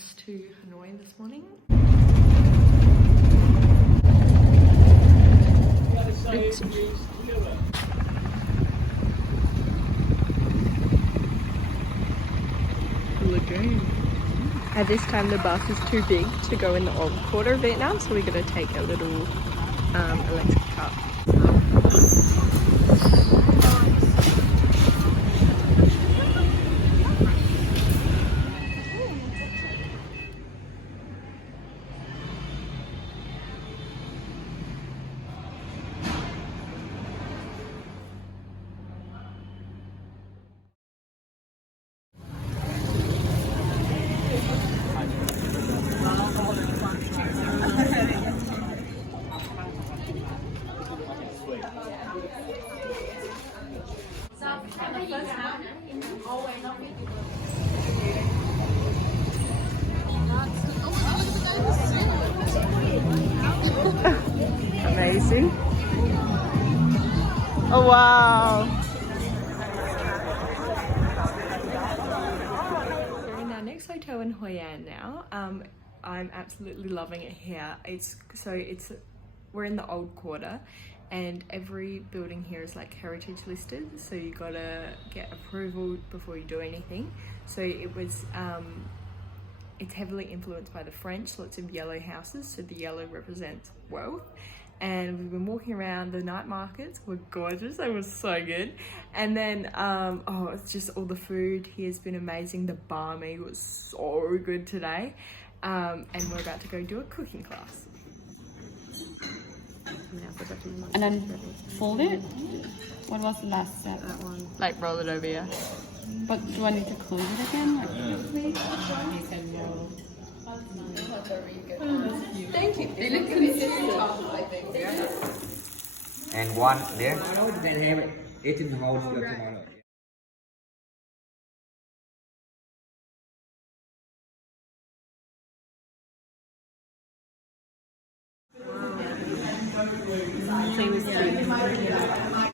bus to Hanoi this morning. Lagoon. At this time the bus is too big to go in the old quarter of Vietnam, so we're going to take a little electric car. Amazing. Oh wow. We're in our next hotel in Hoi An now. I'm absolutely loving it here. We're in the old quarter and every building here is like heritage listed, so you gotta get approval before you do anything. So it's heavily influenced by the French, lots of yellow houses, so the yellow represents wealth. And we've been walking around, the night markets were gorgeous, they were so good. And then, it's just all the food here has been amazing. The banh mi was so good today. And we're about to go do a cooking class. And then fold it? What was the last step? That one. Like roll it over, yeah. But do I need to close it again? Like, He said no. Thank you. They look consistent, I think. And one there. Tomorrow you can have it. 18 hours tomorrow. Same as